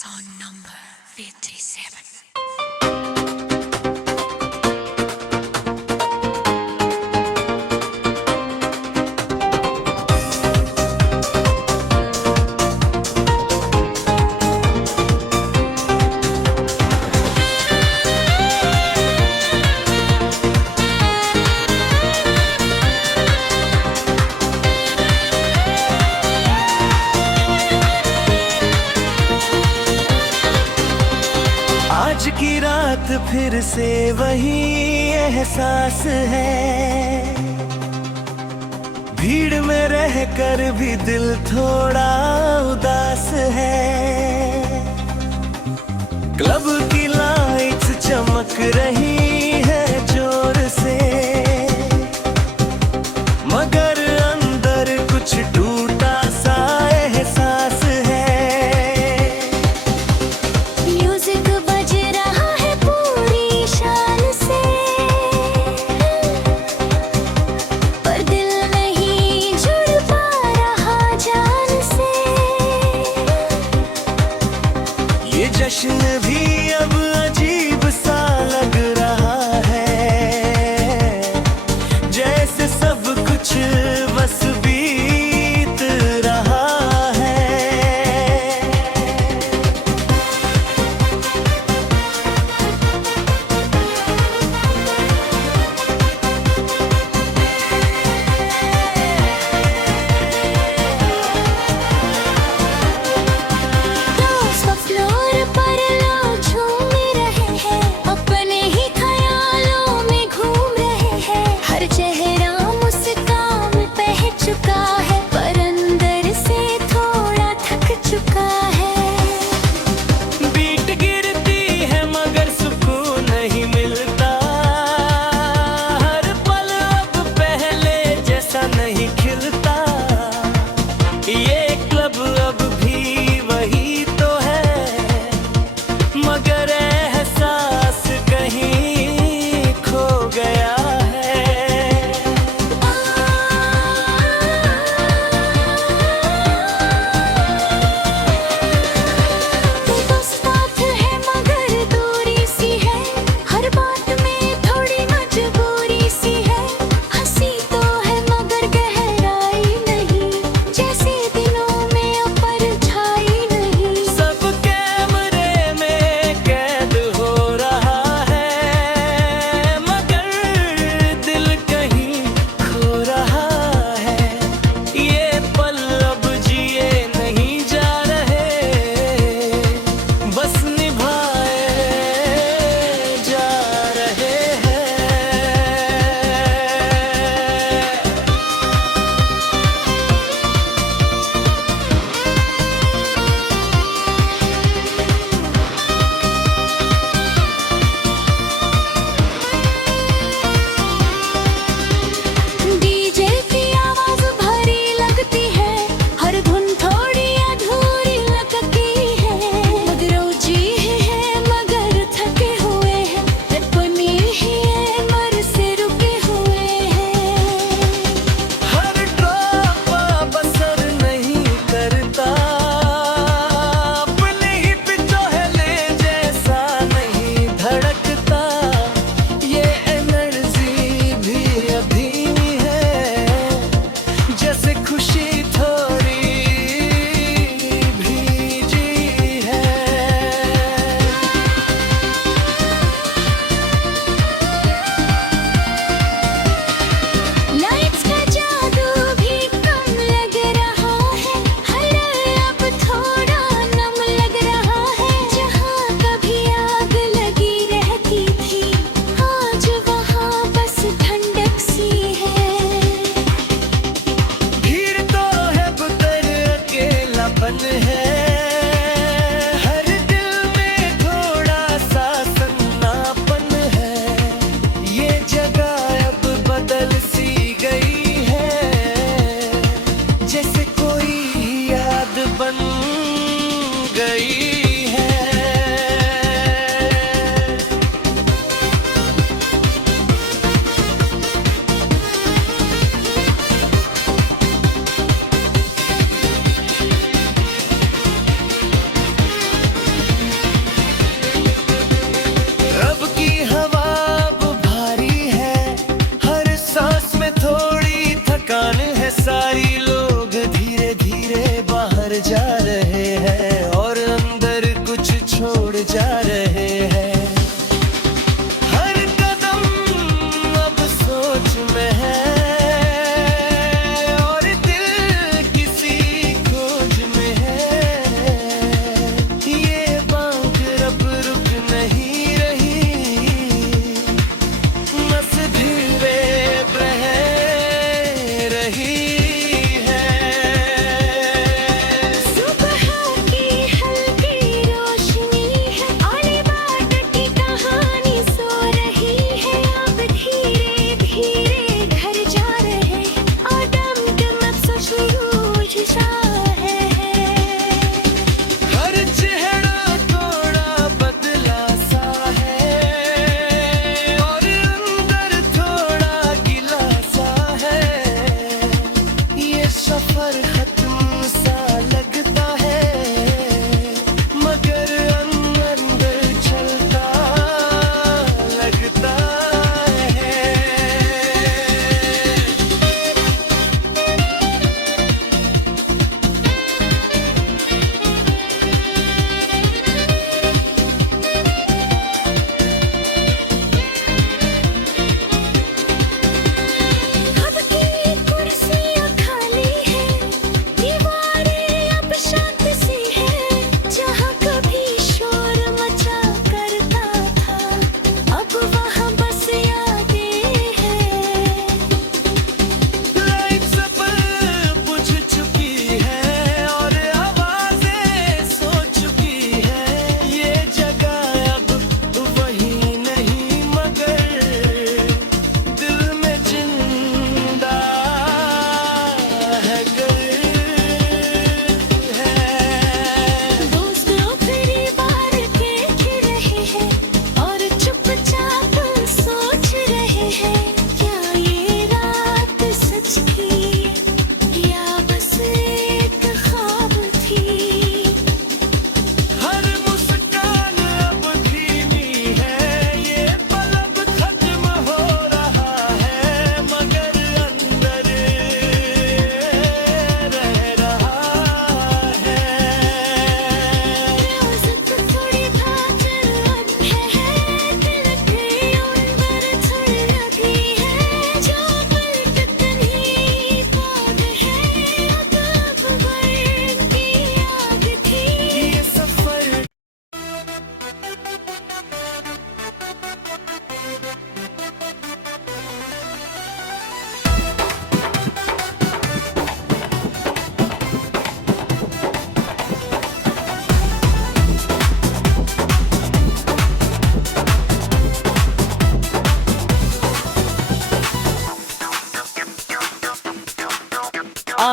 Song number 57. आज की रात फिर से वही एहसास है, भीड़ में रहकर भी दिल थोड़ा उदास है। क्लब की लाइट्स चमक रही है जोर से, मगर अंदर कुछ टूटा सा एहसास है। म्यूजिक बज रहा है पूरी शान से, पर दिल नहीं जुड़ पा रहा जान से। ये जश्न भी अब अजीब सा लग रहा है, जैसे सब कुछ बस बीत रहा है। डांस फ्लोर पर लोग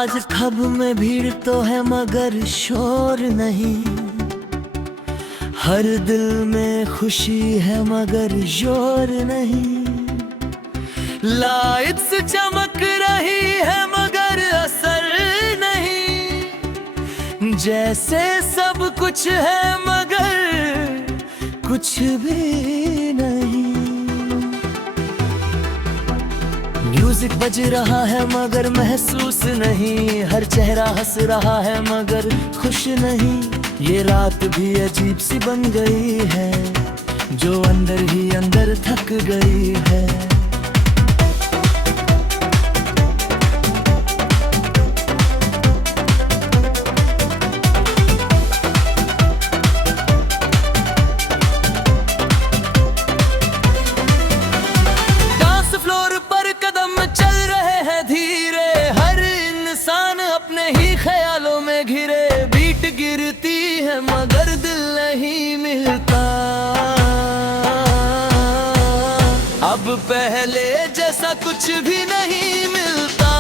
आज खब में भीड़ तो है मगर शोर नहीं, हर दिल में खुशी है मगर जोर नहीं। लाइट्स चमक रही है मगर असर नहीं, जैसे सब कुछ है मगर कुछ भी नहीं। म्यूजिक बज रहा है मगर महसूस नहीं, हर चेहरा हंस रहा है मगर खुश नहीं। ये रात भी अजीब सी बन गई है, जो अंदर ही अंदर थक गई है। डांस फ्लोर पर कदम चल रहे हैं धीरे, हर इंसान अपने ही ख्यालों में घिरे। बीट गिरती है मगर दिल नहीं मिलता, अब पहले जैसा कुछ भी नहीं मिलता।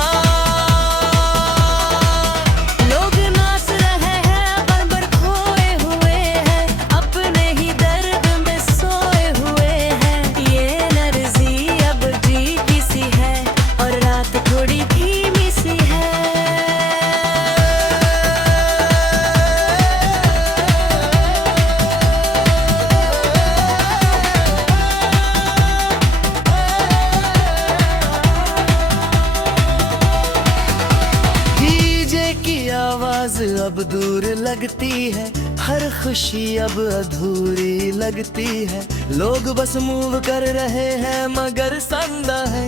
लोग नाच रहे हैं पर खोए हुए हैं, अपने ही दर्द में सोए हुए हैं। ये एनर्जी अब जी सी है और रात थोड़ी धीमी सी है। आवाज अब दूर लगती है, हर खुशी अब अधूरी लगती है। लोग बस मूव कर रहे हैं मगर संदा है,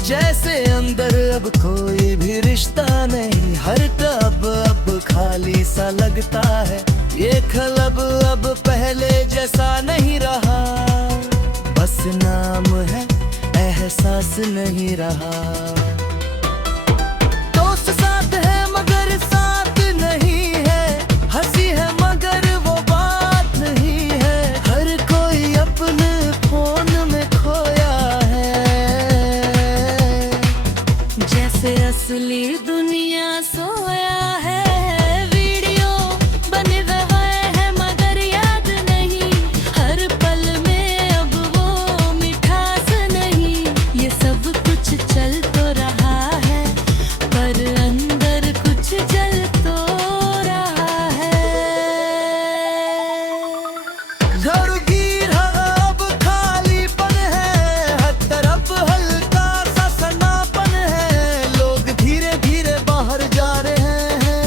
जैसे अंदर अब कोई भी रिश्ता नहीं। हर तब अब खाली सा लगता है, ये क्लब अब पहले जैसा नहीं रहा। बस नाम है एहसास नहीं रहा। साथ है मगर साथ नहीं है, हंसी है मगर वो बात नहीं है। हर कोई अपने फोन में खोया है, जैसे असली दुनिया सोया है। वीडियो बन रहा है मगर याद नहीं, हर पल में अब वो मिठास नहीं। ये सब कुछ चल तो रहा है पर अंदर कुछ जल तो रहा है। गिर अब खालीपन है, हर तरफ हल्का सा सन्नापन है। लोग धीरे धीरे बाहर जा रहे हैं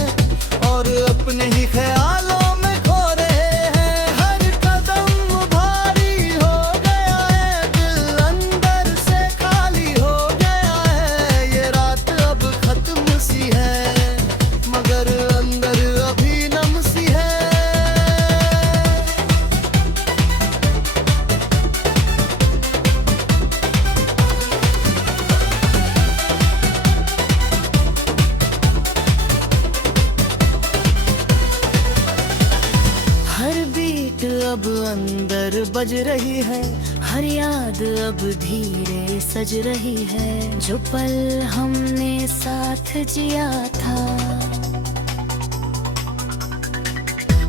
और अपने ही ख्यालों में खो रहे हैं। हर कदम भारी हो गया है, दिल अंदर से खाली हो गया है। ये रात अब खत्म सी है मगर अंदर अभी नम सी है। हर बीट अब अंदर बज रही है, हर याद अब धीरे सज रही है। जो पल हमने साथ जिया था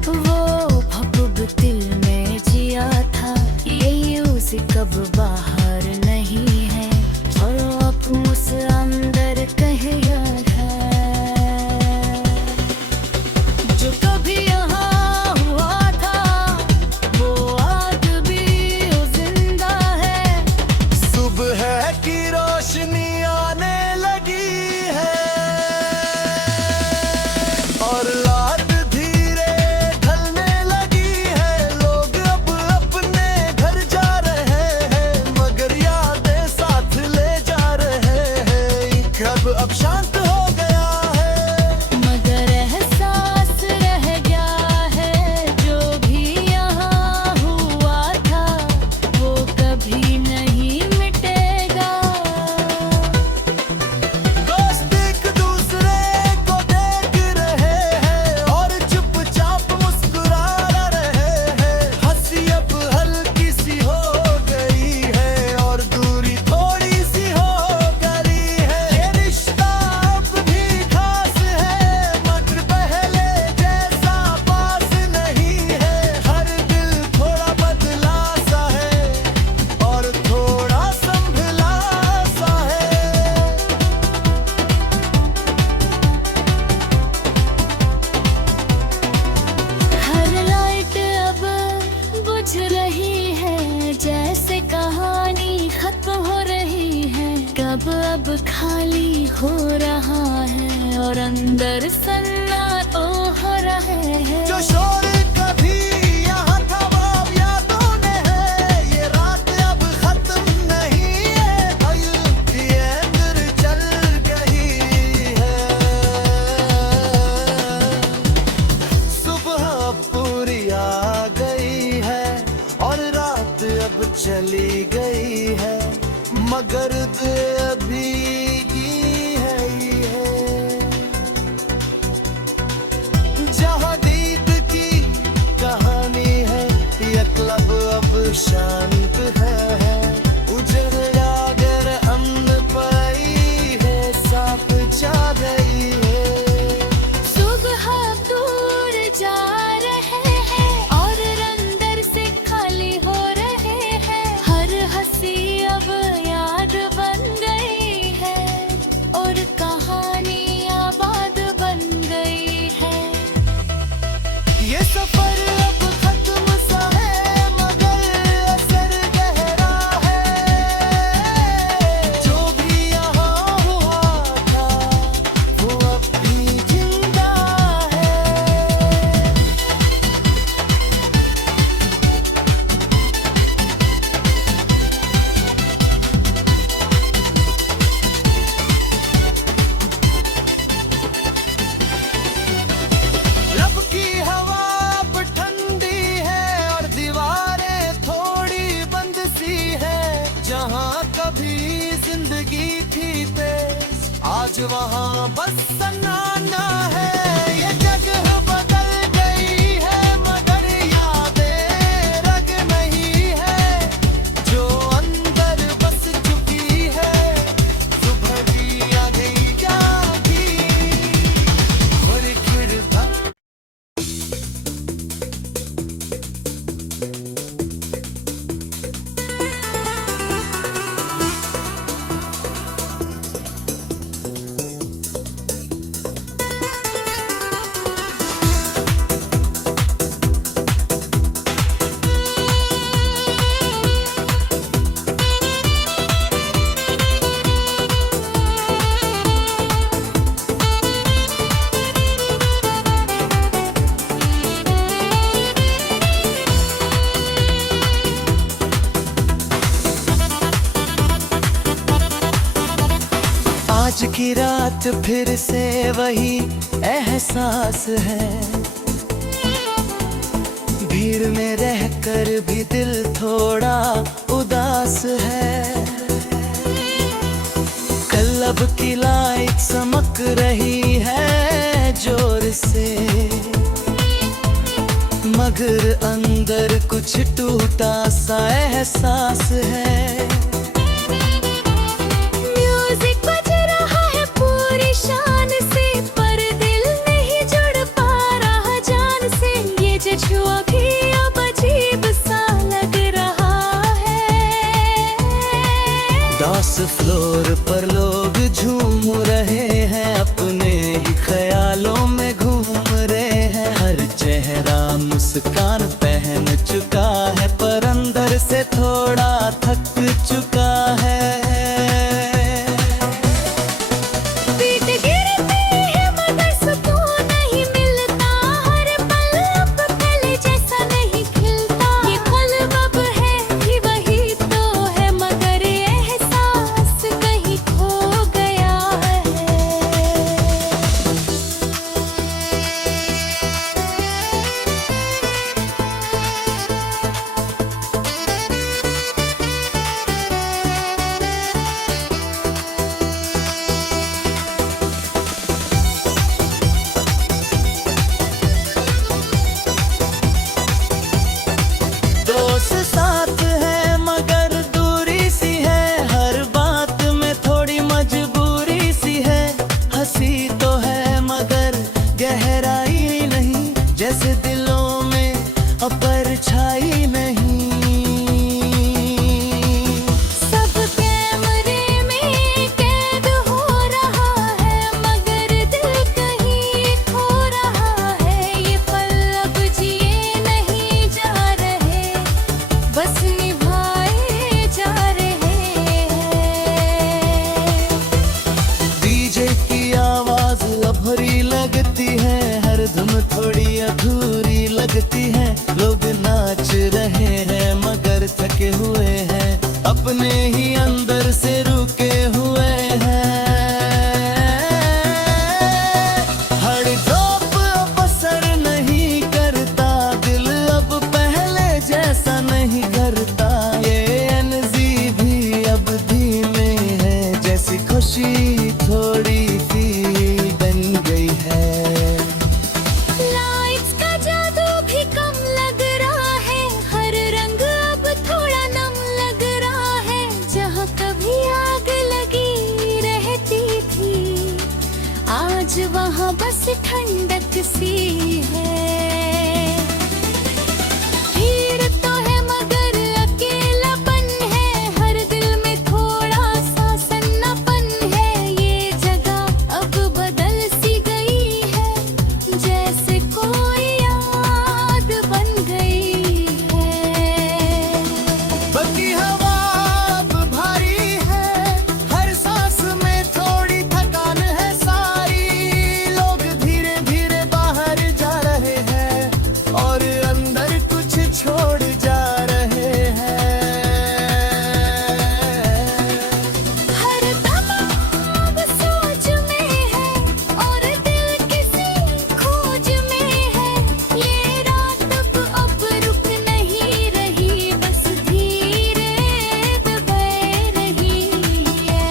वो भब दिल में जिया था। ये म्यूजिक अब बाहर नहीं है और अब उस अंदर कहीं याद है। जो कभी यहाँ हुआ था वो आज भी जिंदा है। सुबह की रोशनी आने लगी है और रात धीरे ढलने लगी है। लोग अब अपने घर जा रहे हैं खाली हो रहा है और अंदर सन्नाटा हो रहे हैं। जो शोर कभी यहाँ था वो अब यादों में है, ये रात अब खत्म नहीं है, ये अंदर चल गई है। सुबह पूरी आ गई है और रात अब चली गई है, मगर अभी है जहाँ दीद की कहानी है, ये क्लब अब शांत है, उजर जागर अमन पाई है, साफ जा रही है। सुबह दूर जा रहे हैं और अंदर से खाली हो रहे हैं, हर हंसी अब याद बन गई है और कहानी आबाद बन गई है। ये सफर अब खत्म सा है, मगर असर गहरा है, जो भी यहाँ हुआ था वो अब भी जिंदा है। लब की हवा अब ठंडी है और दीवारें थोड़ी बंद सी है, जहाँ कभी जिंदगी थी तेज आज वहाँ बस सन्नाटा है। ये जगह बदल गई है मगर यादें रग नहीं है, जो अंदर बस चुकी है, सुबह भी आ गई जागी और फिर भक आज की रात फिर से वही एहसास है, भीड़ में रहकर भी दिल थोड़ा उदास है। क्लब की लाइट चमक रही है जोर से, मगर अंदर कुछ टूटा सा एहसास है। म्यूजिक बज रहा है पूरी शान से, पर दिल नहीं जुड़ पा रहा जान से, ये जज्बा भी अब अजीब सा लग रहा है। 10 फ्लोर पर लोग झूम रहे हैं, अपने ही ख्यालों में घूम रहे हैं, हर चेहरा मुस्कान पहन चुका है, पर अंदर से थोड़ा थक चुका है। बीट गिरती है मगर सुकून नहीं मिलता, हर पल अब पहले जैसा नहीं खिलता, ये क्लब अब है भी वही तो है, मगर ये एहसास कहीं खो गया है। दोस्त साथ है मगर दूरी सी है, हर बात में थोड़ी मजबूरी सी है, हंसी तो है मगर गहराई नहीं, जैसे दिलों में अब परछाई नहीं। सब कैमरे में कैद हो रहा है, मगर दिल कहीं खो रहा है, ये पल अब जिए नहीं जा रहे, बस निभाए जा रहे हैं। थोड़ी अधूरी लगती है। लोग नाच रहे हैं मगर थके हुए हैं, अपने ही अंदर से रुके हुए हैं। हर ड्रॉप अब असर नहीं करता, दिल अब पहले जैसा नहीं करता। ये एनर्जी भी अब धीमे है, जैसी खुशी थोड़ी सी बन गई है। लाइट्स का जादू भी कम लग रहा है, हर रंग अब थोड़ा नम लग रहा है। जहाँ कभी आग लगी रहती थी, आज वहाँ बस ठंडक सी है। भीड़ तो है मगर अकेलापन है, हर दिल में थोड़ा सा सन्नापन है। ये जगह अब बदल सी गई है, जैसे कोई याद बन गई है। बल्कि हवा अब भारी है, हर सांस में थोड़ी थकान है सारी। लोग धीरे धीरे बाहर जा रहे हैं और अंदर कुछ छोड़ जा रहे हैं। हर दम अब सोच में है और दिल किसी खोज में है। ये रात अब रुक नहीं रही, बस धीरे बह रही है।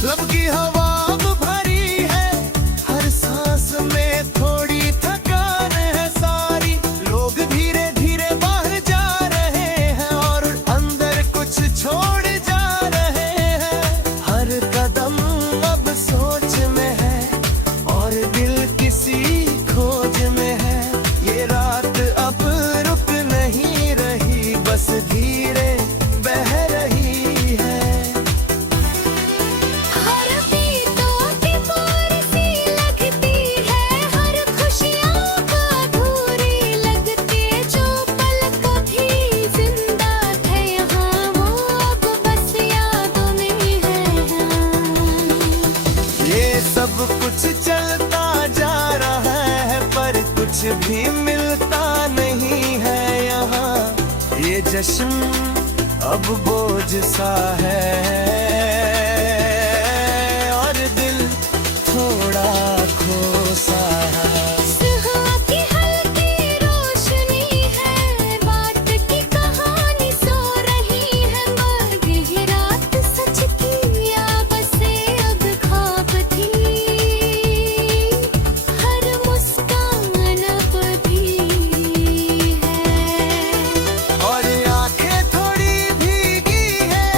लब की हवा अब भरी है, हर सांस में थोड़ी थकान है सारी। लोग धीरे धीरे बाहर जा रहे हैं और अंदर कुछ छोड़ जा रहे हैं। हर कदम अब सोच में है और दिल किसी खोज में है। ये रात अब रुक नहीं रही, बस धीरे बह रही है। हर पीतों की बोर सी लगती है, हर खुशियाँ अधूरी लगती है। जो पल कभी जिंदा थे यहाँ, वो अब बस यादों में है। ये सब कुछ चलता जा रहा है पर कुछ भी मिलता नहीं है यहाँ। ये जश्न अब बोझ सा है और दिल थोड़ा खोसा है। सुहा की हल्की रोशनी है, बात की कहानी सो रही है। मर गई रात सच की, या बसे अब ख्वाब थी। हर मुस्कान अब भी है और आंखें थोड़ी भीगी है,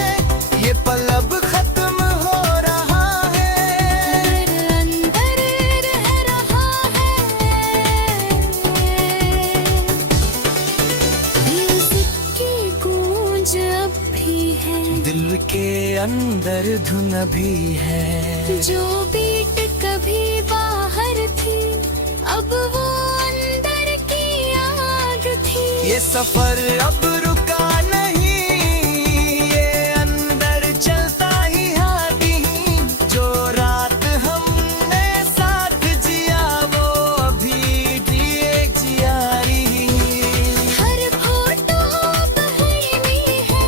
ये पल अब खत्म हो रहा है। अंदर रह रहा है। म्यूजिक की गूंज अब भी है, दिल के अंदर धुन भी है। जो बीट कभी बाहर थी, अब वो अंदर की आग थी। ये सफर अब रुका नहीं, ये अंदर चलता ही आगे ही। जो रात हमने साथ जिया वो अभी भी एक जियारी। हर फोटो बहनी है,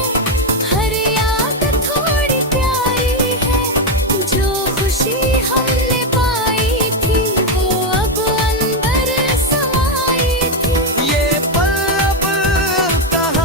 हर याद थोड़ी प्यारी है। जो खुशी हमने पाई थी, वो अब अंदर समाई थी। ये पल अब कहाँ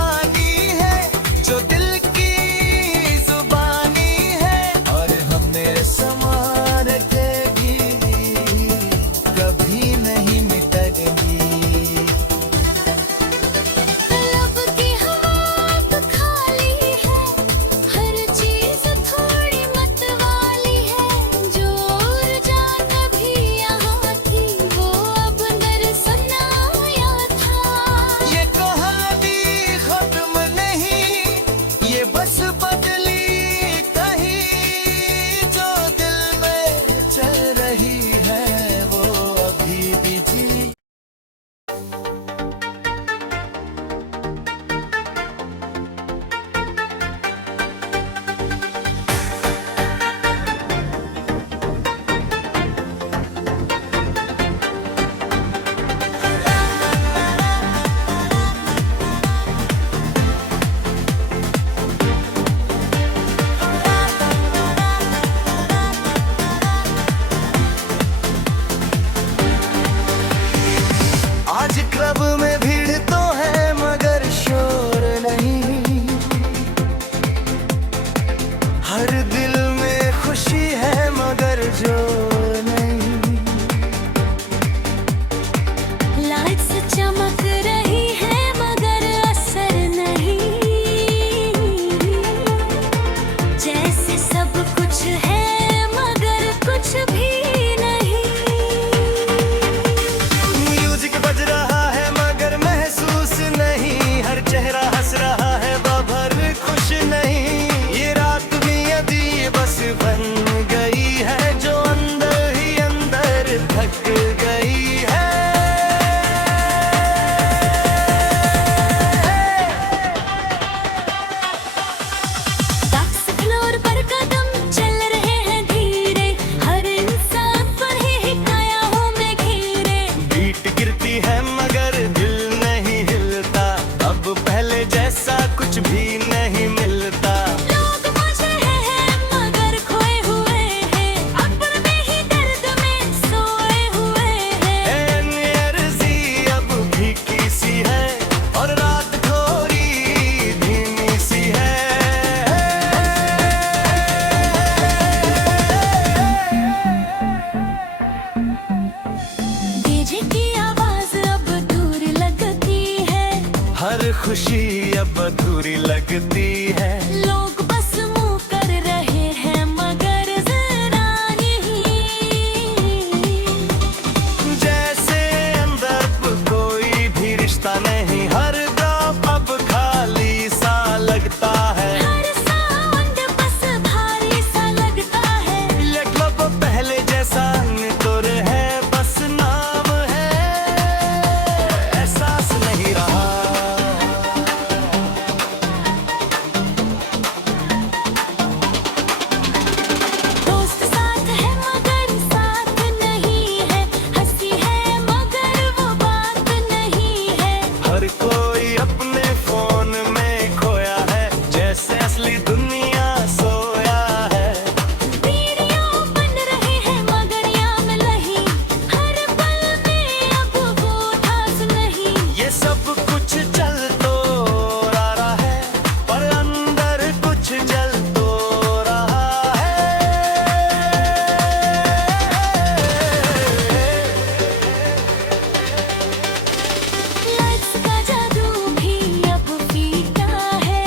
खुशी अब अधूरी लगती है। लोग बस मुंह कर रहे हैं मगर जरा नहीं। जैसे अंदर कोई भी रिश्ता नहीं, हर गाँव अब खाली सा लगता है। हर साउंड बस भारी सा लगता है। ये क्लब पहले जैसा तुर है, बस नाम है, एहसास नहीं रहा। दोस्त साथ है मगर साथ नहीं है, हंसी है मगर वो बात नहीं है। हर कोई अपने फोन में खोया है, जैसे असली दुनिया सोया है। पीढ़ियों बन रहे हैं मगर याम नहीं, हर पल में अब वो ठास नहीं। ये सब कुछ चल तो रहा है, पर अंदर कुछ जल तो रहा है। लाइट्स का जादू भी अब फीका है।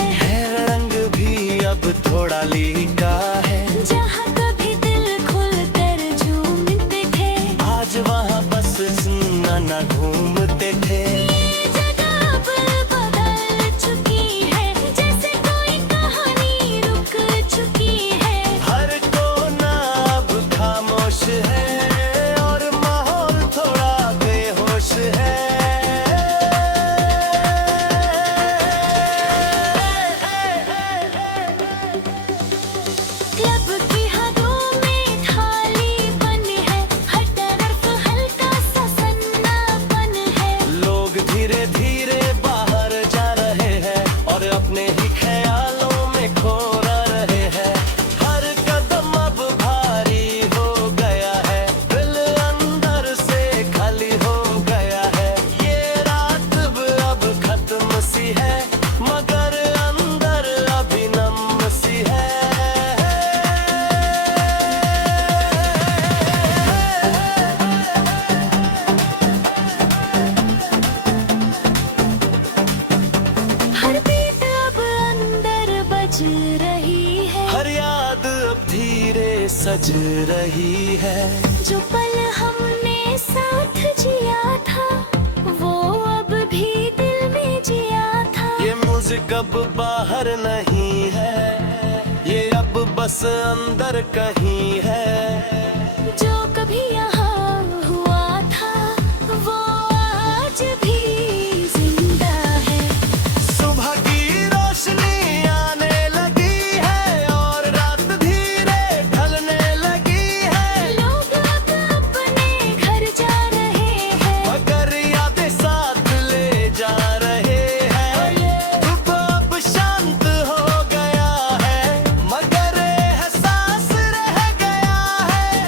रंग भी अब थोड़ा लीका है। जहाँ कभी दिल खुलकर झूमते थे, आज वहाँ बस सुनना घूमते थे। ये जगह अब बदल चुकी है, जैसे कोई कहानी रुक चुकी है। हर कोना अब खामोश है और माहौल थोड़ा बेहोश है। क्लब की हदों में खालीपन है, हर तरफ हल्का सा सन्नापन है। लोग धीरे धीरे बाहर जा रहे हैं और अपने ही ख्यालों में खो रहे हैं। हर कदम अब भारी हो गया है, दिल अंदर से खाली हो गया है। ये रात अब खत्म सी है, मगर अंदर अभी नम सी है। हर बीट अब अंदर बज रही है। हर याद अब धीरे सज रही है। जो पल हमने साथ जिया था, वो अब भी दिल में जिया था। ये म्यूजिक अब बाहर नहीं है, ये अब बस अंदर कहीं है। जो कभी यहाँ हुआ था, वो आज भी जिंदा है। सुबह की रोशनी आने लगी है और रात धीरे ढलने लगी है। लोग अब अपने घर जा रहे हैं, मगर यादें साथ ले जा रहे हैं। सुबह अब शांत हो गया है, मगर एहसास रह गया है।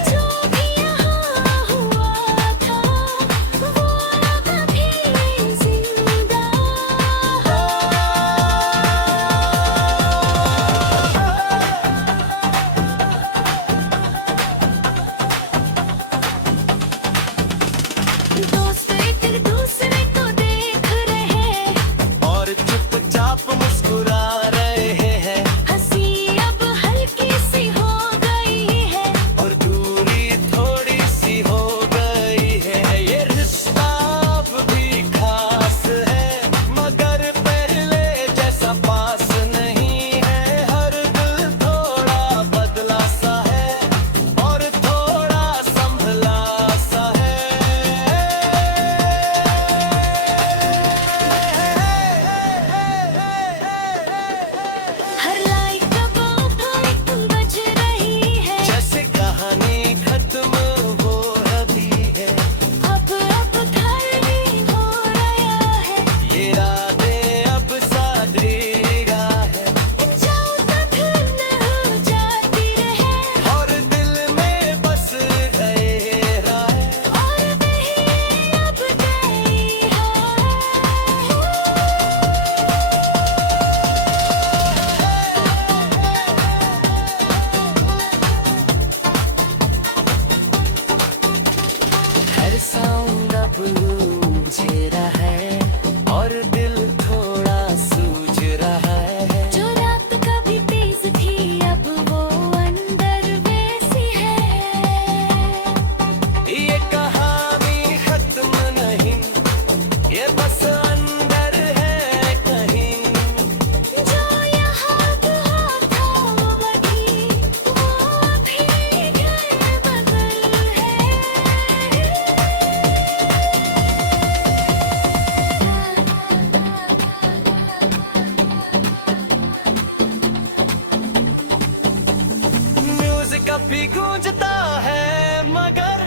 गूंजता है मगर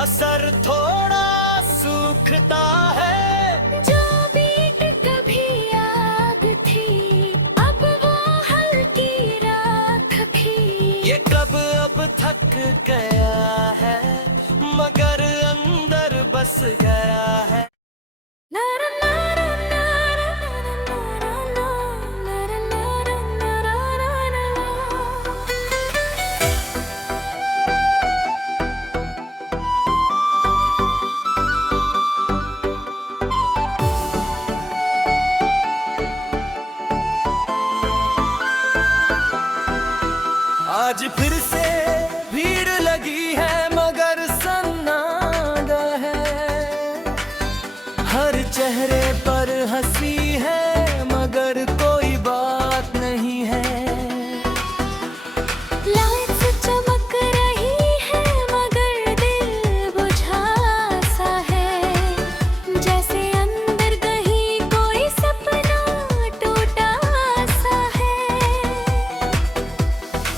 असर थोड़ा सूखता है। जो बीट कभी आग थी अब वो हल्की राख थी। ये कब अब थक गया है मगर अंदर बस गया है। आज फिर से भीड़ लगी है मगर सन्नाटा है। हर चेहरे पर हंसी है मगर कोई बात नहीं है। लाइट्स चमक रही है मगर दिल बुझा सा है। जैसे अंदर कहीं कोई सपना टूटा सा है।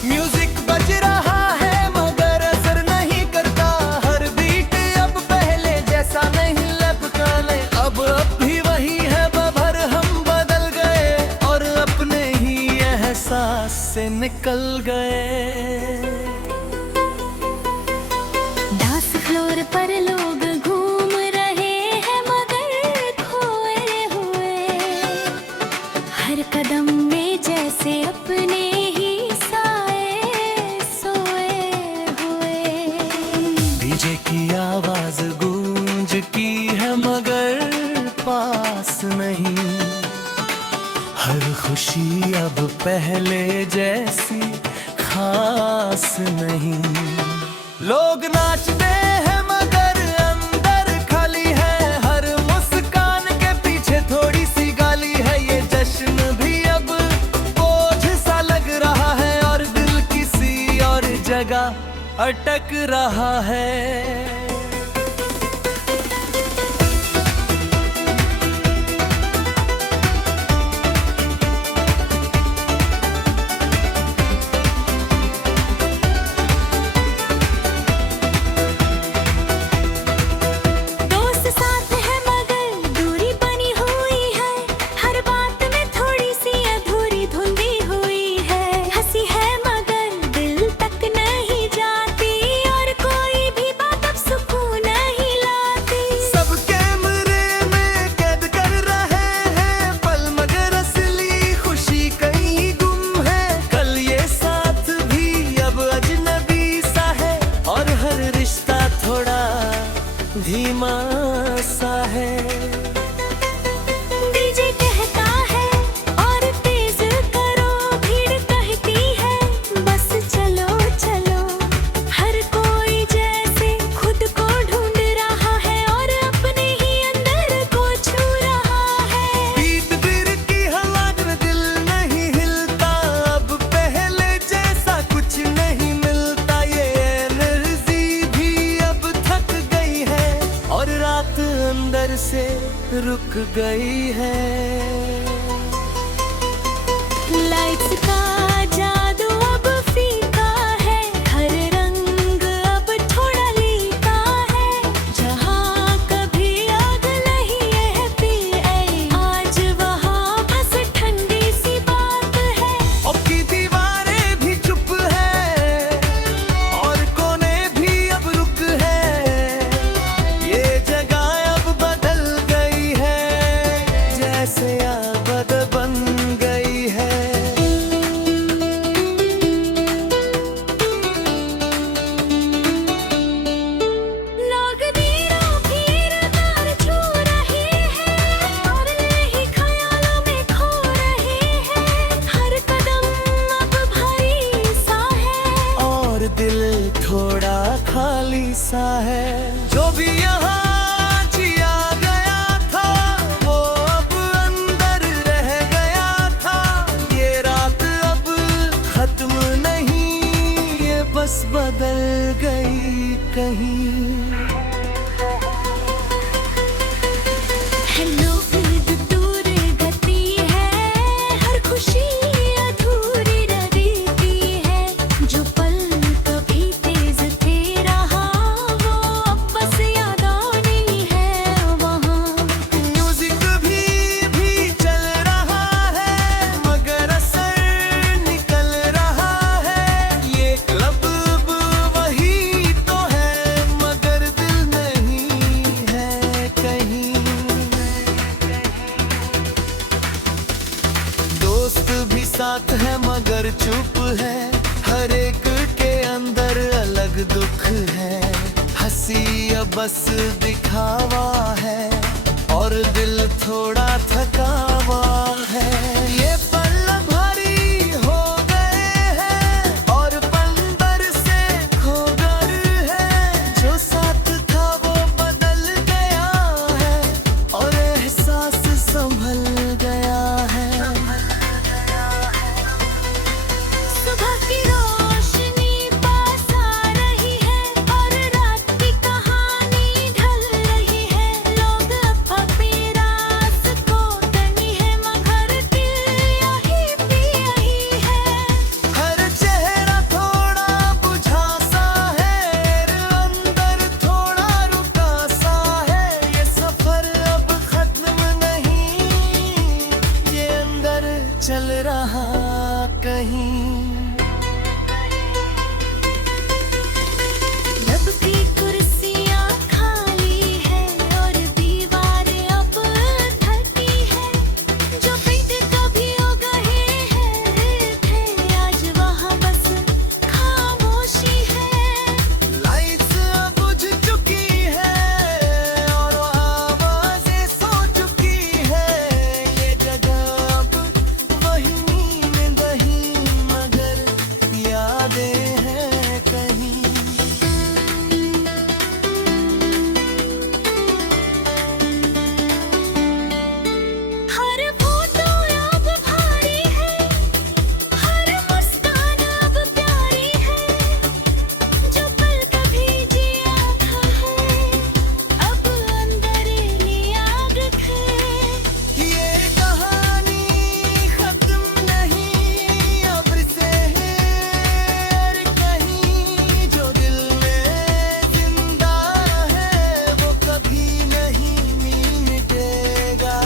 म्यूजिक बज रहा है मगर असर नहीं करता। हर बीट अब पहले जैसा नहीं लपका ले। अब भी वही है बभर हम बदल गए और अपने ही एहसास से निकल गए। डांस फ्लोर पर लोग घूम रहे हैं मगर खोए हुए। हर कदम में जैसे अपने ही साए सोए हुए। डीजे की आवाज गूंज की है मगर पास नहीं। हर खुशी अब पहले जैसी खास नहीं। लोग नाचते हैं मगर अंदर खाली है। हर मुस्कान के पीछे थोड़ी सी गाली है। ये जश्न भी अब बोझ सा लग रहा है और दिल किसी और जगह अटक रहा है। दोस्त साथ है मगर दूरी बनी हुई है। हर बात में थोड़ी सी अधूरी धुंधी हुई है। हंसी है मगर दिल तक नहीं जाती और कोई भी बात अब सुकून नहीं लाती। सब कैमरे में कैद कर रहे हैं पल मगर असली खुशी कहीं गुम है। कल ये साथ भी अब अजनबी सा है और हर रिश्ता थोड़ा धीमा सा है। डीजे कहता है और तेज करो। भीड़ कहती है बस चलो चलो। हर कोई जैसे खुद को ढूंढ रहा है और अपने ही अंदर को छू रहा है। बीत बीत की हवा में दिल नहीं हिलता। अब पहले जैसा कुछ नहीं मिलता। ये एनर्जी भी अब थक गई है और रात अंदर से रुक गई है। लाइट्स का जादू अब फीका है। हर रंग अब थोड़ा लीका है। जहाँ कभी आग नहीं है पी आज वहाँ बस ठंडी सी बात है। अब की दीवारें भी चुप है और कोने भी अब रुक है। ये जगह अब बदल गई है जैसे आबद बन गई है। साथ है मगर चुप है, हर एक के अंदर अलग दुख है। हंसी अब बस दिखावा है और दिल थोड़ा थका हुआ है। ये पल भारी हो गए हैं और बंदर से खो कर है। जो साथ था वो बदल गया है और एहसास संभल गया है। सुबह की रोशनी पास आ रही है और रात की कहानी ढल रही है। लोग अब अपनी रात को तनी है मगर दिल यही है। हर चेहरा थोड़ा बुझा सा है, अंदर थोड़ा रुका सा है। ये सफर अब खत्म नहीं, ये अंदर चल रहा कहीं। लब की कुर्सियाँ खाली है और दीवारें अब थकी है। जो पेड़ कभी उगाए हैं थे आज वहाँ बस खामोशी है। लाइट्स अब बुझ चुकी है और आवाजें सो चुकी है। ये जगह अब वही नींद वही मगर यादें हैं कहीं। हर फोटो अब भारी है, हर मुस्कान अब प्यारी है। जो पल कभी जिया था है अब अंदर याद है। ये कहानी खत्म नहीं अब से है कहीं। जो दिल में जिंदा है वो कभी नहीं मिटेगा।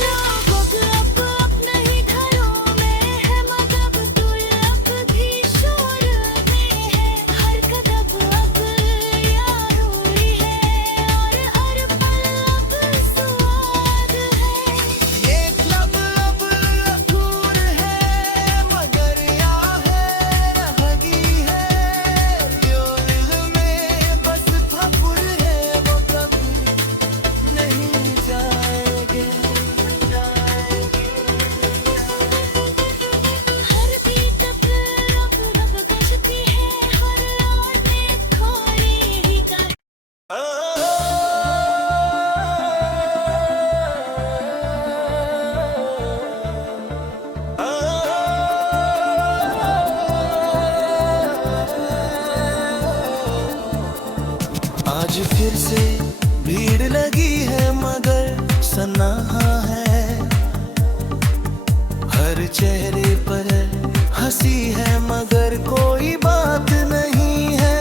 लोग अब अपने ही घरों में है मगर दुर्लभ भी शोर में है। हर कदम अब यारों है और हर पल अब स्वाद है। ये क्लब अब दूर है मगर यहाँ है रही है। जो दिल में बस फपुर है वो कभी नहीं जाएंगे। हर बीत अब गजबी है, हर लौटने थोड़ी ही कर। आज फिर से भीड़ लगी है मगर सन्नाहा है। हर चेहरे पर हंसी है मगर कोई बात नहीं है।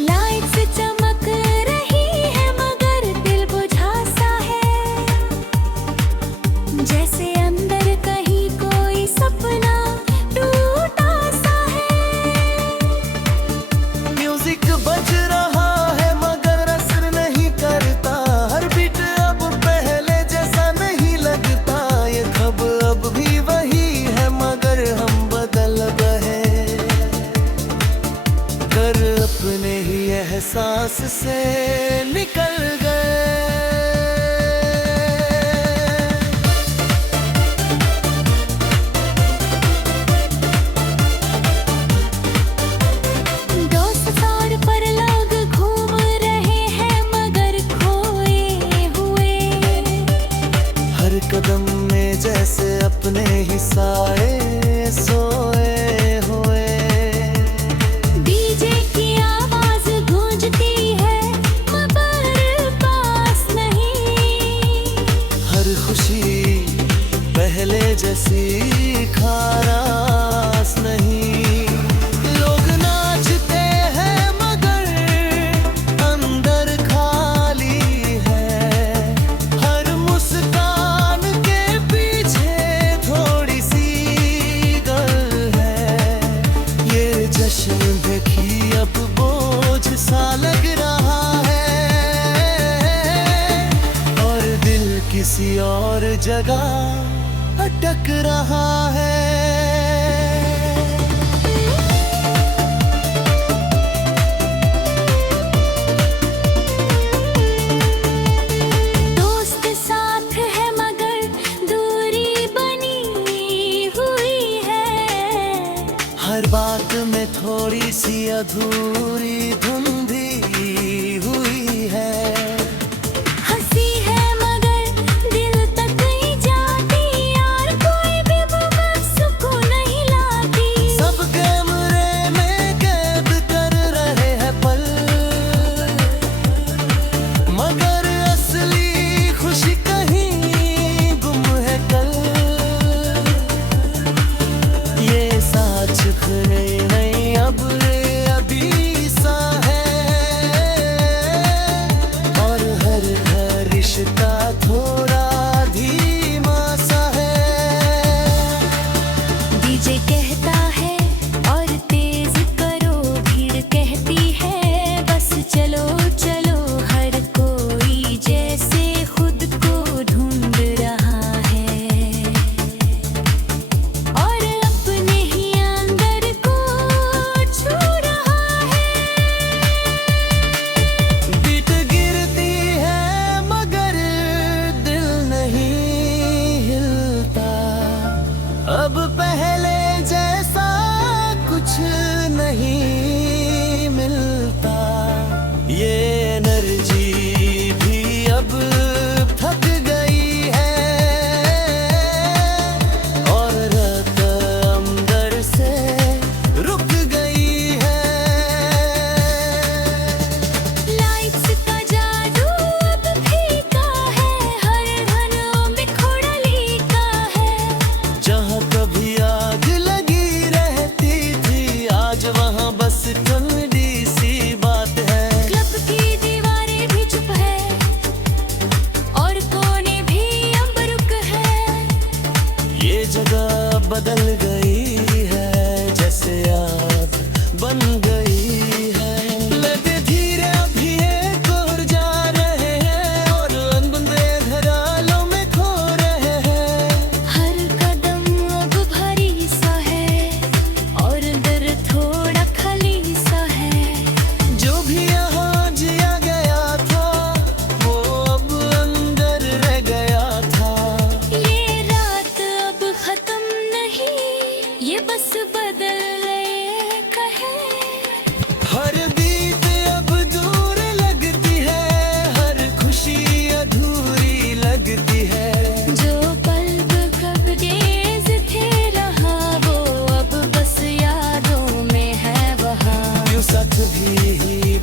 लाइट्स चमक रही है मगर दिल बुझा सा है। जैसे अंदर कहीं कोई सपना टूटा सा है। म्यूजिक बज रहा है मगर असर नहीं करता। हर बीट अब पहले जैसा नहीं लगता। ये खब अब भी वही है मगर हम बदल गए। कर अपने ही एहसास से निकल गए। दोस्त तौर पर लोग घूम रहे हैं मगर खोए हुए। हर कदम में जैसे अपने ही साए सोए हुए। डीजे की आवाज गूंजती है मगर पास किसी और जगह अटक रहा है। दोस्त साथ है मगर दूरी बनी हुई है। हर बात में थोड़ी सी अधूरी धुंधी हुई है। हंसी है मगर दिल तक नहीं जाती यार, कोई भी बस को नहीं लाती। सब कैमरे में कैद कर रहे हैं पल, मगर असली खुशी कहीं गुम है कल। ये सच नहीं अब ये अभी सा है, और हर रिश्ता थोड़ा धीमा सा है। डीजे कहता है और तेज करो, भीड़ कहती है बस चलो चलो। हर कोई जैसे खुद को ढूंढ रहा है और अपने ही अंदर को छू रहा है। बीट गिरती है मगर दिल नहीं हिलता, अब पहले जैसा कुछ नहीं मिलता। ये एनर्जी भी अब थक गई है, और रात अंदर से रुक गई है। लाइट्स का जादू अब फीका है, हर घरों में खोड़ली का है। जहाँ कभी आग लगी रहती थी आज वहाँ बस ठंडी सी बात है। क्लब की दीवारें भी चुप है और कोने भी अब रुक है। ये जगह बदल गई है जैसे याद बन गई है। लगे धीरे अभी एक और जा रहे हैं, और अनबंधे घरालों में खो रहे हैं। हर कदम अब भारी सा है और दर थोड़ा खाली सा है। जो भी यहाँ जिया गया था वो अब अंदर रह गया था। ये रात अब खत्म नहीं, ये बस बदल एक है। हर बीत अब दूर लगती है, हर खुशी अधूरी लगती है। जो पल कब गेज थे रहा वो अब बस यादों में है वहाँ। यूं साथ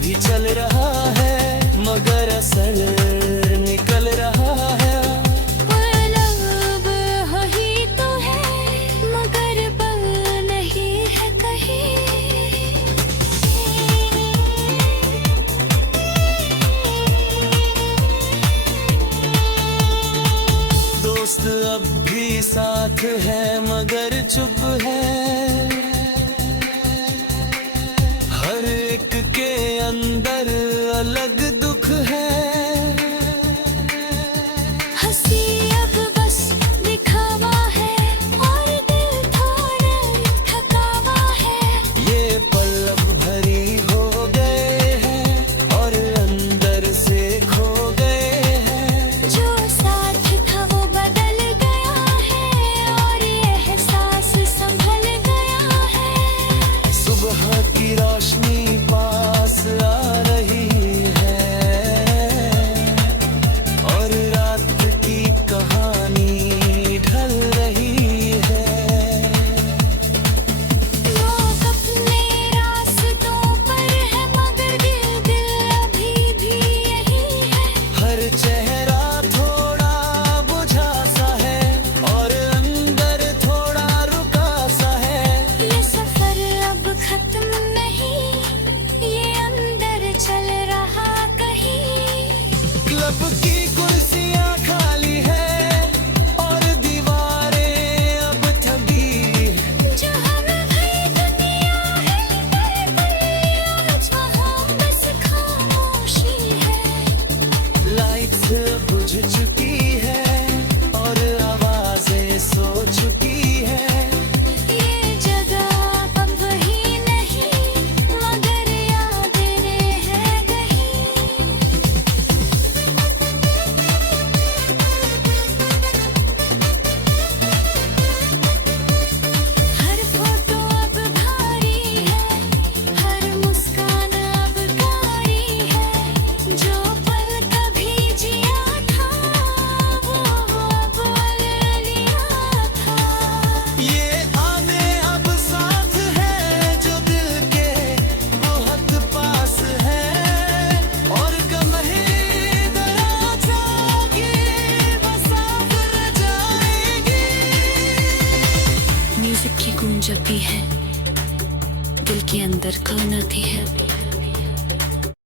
भी चल रहा है मगर असर निकल रहा है। पलब ही तो है मगर पल नहीं है कहीं। दोस्त अब भी साथ है मगर चुप है, हर एक के अंदर अलग दुख है। हंसी अब बस दिखावा है और दिल थोड़ा थकावा है। ये पल अब भरी हो गए हैं और अंदर से खो गए हैं। जो साथ था वो बदल गया है और ये एहसास संभल गया है। सुबह की रोशनी पास आ रही है, और रात की कहानी ढल रही है। लोग अपने रास्तों पर है मगर दिल अभी भी यही है। हर चेहरा थोड़ा बुझा सा है और अंदर थोड़ा रुका सा है। ये सफर अब खत्म नहीं, ये अंदर चल रहा कहीं। क्लब